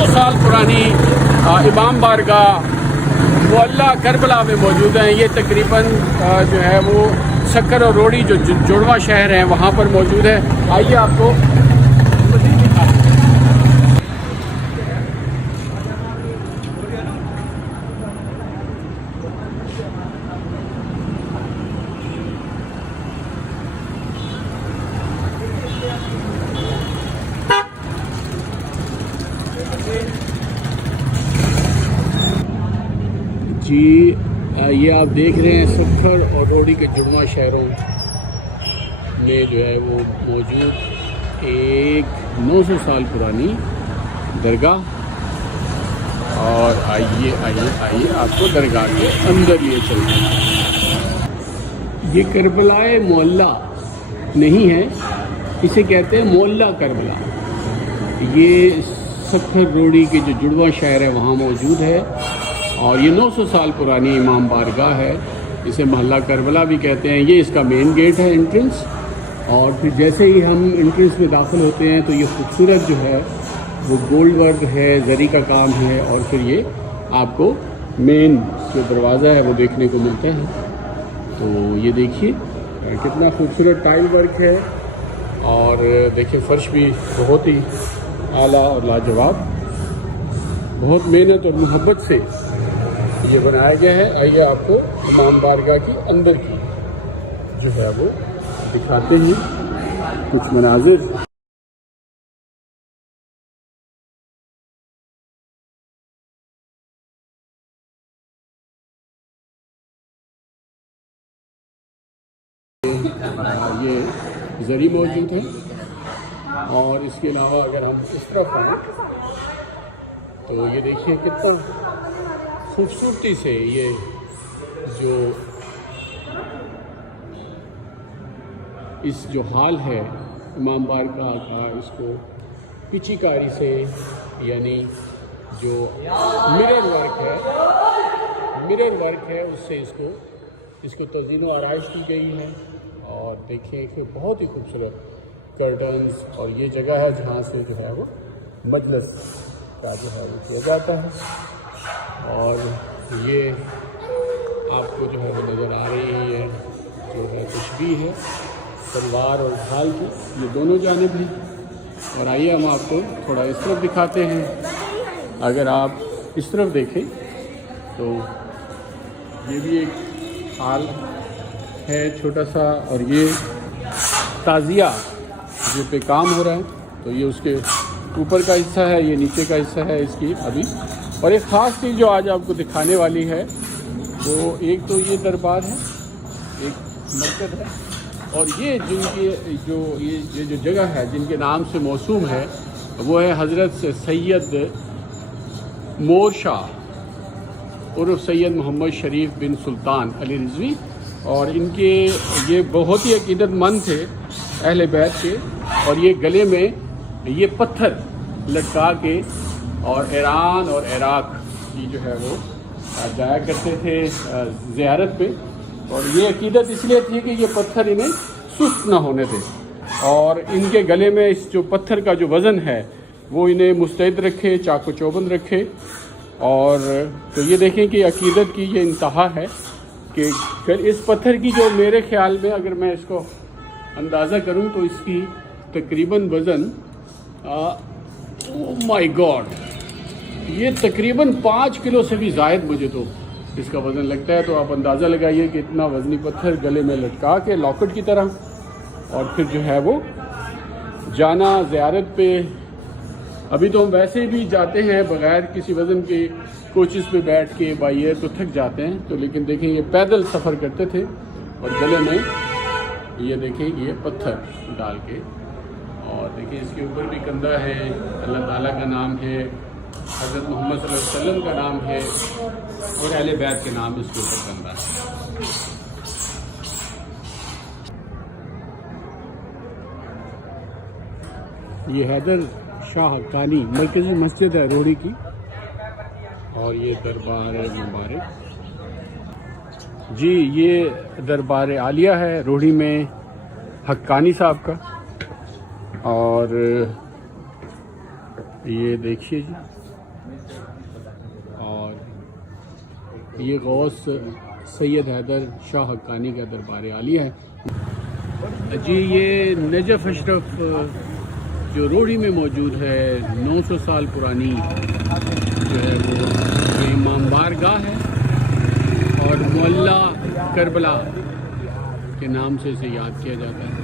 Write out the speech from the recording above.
900 साल पुरानी इमाम बारगाह मोहल्ला करबला में मौजूद हैं। ये तकरीबन जो है वो शक्कर और रोड़ी जो जुड़वा शहर है वहाँ पर मौजूद है। आइए आपको मज़ीद दिखाते हैं। जी ये आप देख रहे हैं शक्कर और रोड़ी के जुड़वा शहरों में जो है वो मौजूद एक 900 साल पुरानी दरगाह। और आइए आइए आइए आपको दरगाह के अंदर लिए चलते हैं। ये करबलाए मोहल्ला नहीं है, इसे कहते हैं मोहल्ला करबला। ये शक्कर रोड़ी के जो जुड़वा शहर है वहाँ मौजूद है और ये 900 साल पुरानी इमाम बारगाह है। इसे मोहल्ला करबला भी कहते हैं। ये इसका मेन गेट है, एंट्रेंस। और फिर जैसे ही हम एंट्रेंस में दाखिल होते हैं तो ये खूबसूरत जो है वो गोल्ड वर्क है, जरी का काम है। और फिर ये आपको मेन जो दरवाज़ा है वो देखने को मिलता है। तो ये देखिए कितना खूबसूरत टाइल वर्क है और देखिए फ़र्श भी बहुत ही आला और लाजवाब, बहुत मेहनत और मोहब्बत से ये बनाया गया है। आइए आपको इमाम बारगाह की अंदर की जो है वो दिखाते हैं कुछ मनाजिर। ये जरी मौजूद है और इसके अलावा अगर हम इस तरफ आए तो ये देखिए कितना खूबसूरती से ये जो इस जो हाल है इमाम बारगाह का, इसको पिचीकारी से यानी जो मिरर वर्क है उससे इसको तज़ीनो आराइश की गई है। और देखिए कि बहुत ही खूबसूरत कर्टन्स और ये जगह है जहाँ से जो है वो मजलिस का जो है वो किया जाता है। और ये आपको जो है वो नज़र आ रही है जो है तशबीह है तलवार और ढाल की, ये दोनों जानिब हैं। और आइए हम आपको थोड़ा इस तरफ दिखाते हैं। अगर आप इस तरफ देखें तो ये भी एक हाल है छोटा सा, और ये ताज़िया जो पे काम हो रहा है तो ये उसके ऊपर का हिस्सा है, ये नीचे का हिस्सा है इसकी अभी। और एक ख़ास चीज़ जो आज आपको दिखाने वाली है वो एक तो ये दरबार है, एक मरकज़ है, और ये जिनकी जो जगह है जिनके नाम से मौसूम है वो है हज़रत सैयद मोर शाह उर्फ सैयद मोहम्मद शरीफ बिन सुल्तान अली रिजवी। और इनके ये बहुत ही अकीदतमंद थे अहले बैत के, और ये गले में ये पत्थर लटका के और ईरान और इराक़ की जो है वो जाया करते थे ज़ियारत पे। और ये अकीदत इसलिए थी कि ये पत्थर इन्हें सुस्त ना होने थे और इनके गले में इस जो पत्थर का जो वज़न है वो इन्हें मुस्तैद रखे, चाको चौबंद रखे। और तो ये देखें कि अकीदत की ये इंतहा है कि इस पत्थर की जो मेरे ख़्याल में अगर मैं इसको अंदाज़ा करूं तो इसकी तकरीबन वज़न ओह माय गॉड, ये तकरीबन 5 किलो से भी ज़ायद मुझे तो इसका वज़न लगता है। तो आप अंदाज़ा लगाइए कि इतना वज़नी पत्थर गले में लटका के लॉकेट की तरह, और फिर जो है वो जाना ज़ियारत पे। अभी तो हम वैसे भी जाते हैं बग़ैर किसी वज़न के, कोचेस पे बैठ के बाई एयर तो थक जाते हैं, तो लेकिन देखें ये पैदल सफ़र करते थे और गले में ये देखें ये पत्थर डाल के। और देखिए इसके ऊपर भी कंधा है, अल्लाह ताला का नाम है, हज़रत मोहम्मद सल्लल्लाहु अलैहि वसल्लम का नाम है और अहले बैत के नाम इसके ऊपर कंधा है। ये हैदर शाह हक्कानी मरकज़ी मस्जिद है रोड़ी की, और ये दरबार मुबारक जी, ये दरबार आलिया है रोड़ी में हक्कानी साहब का। और ये देखिए जी یہ غوث سید حیدر شاہ حقانی کا دربار عالیہ ہے جی۔ یہ نجف اشرف جو روڑی میں موجود ہے 900 سال پرانی جو ہے وہ یہ امام بارگاہ ہے اور معلیٰ کربلا کے نام سے اسے یاد کیا جاتا ہے۔